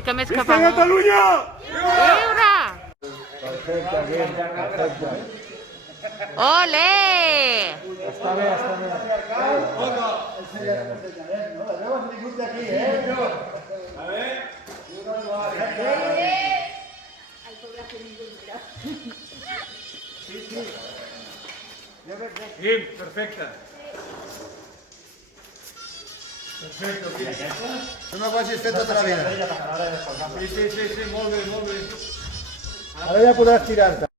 mica més cap Visca amunt. Catalunya! Viure! Perfecte, bien, perfecte. Ole! Està bé, està bé. Bien, perfecte. Perfecte, bien. Tu no ho hagis fet tota la vida. Sí, molt bé, molt bé. Ara ja podràs tirar-te.